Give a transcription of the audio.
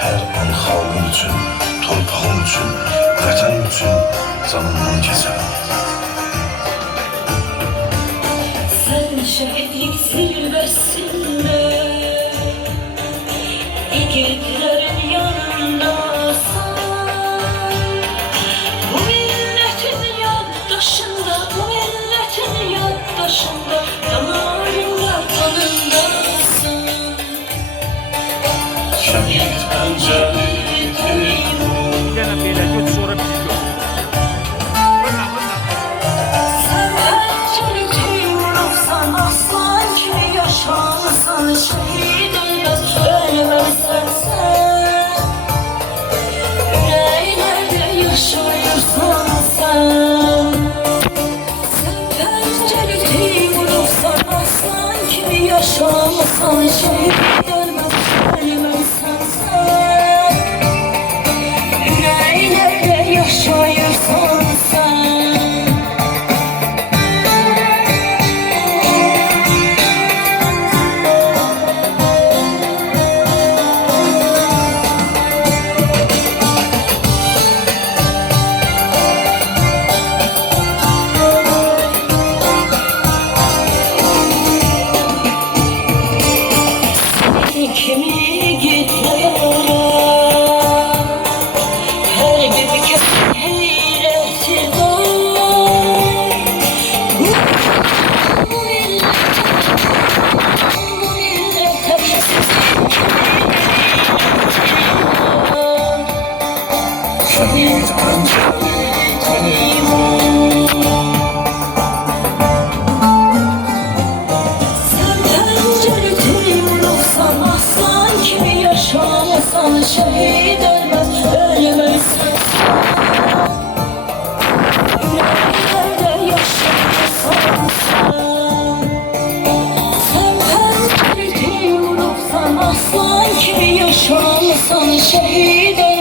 Her an halkım için, torpağım için, vətənim için canımdan keçərəm. Sen şehitlik zirvesinde, yiğitlerin yanındasın. Bu milletin yaddaşında, bu milletin yaddaşında, damarında kanındasın. Şehit Əncəli Teymur, Yenə belə göt sonra bizi gör. Sen Əncəli Teymursan, aslan kimi yaşamısan, şehit ölmez, ölmezsen sen. Yüreğlerde yaşayırsan sen. Sen Əncəli Teymursan, aslan kimi yaşamısan, şehit ölmez, ölmezsen sen. Yüreğlerde yaşayırsan sen. Kimi gitlere her bir kez heyreti var. Bu millete Şehit Əncəli Teymur. Sen Əncəli Teymursan, aslan kimi yaşamasan, şehit ölmez, ölmezsen sen. Yüreklerde yaşarsan sen. Sen Əncəli Teymursan, aslan kimi yaşamasan, şehit ölmez,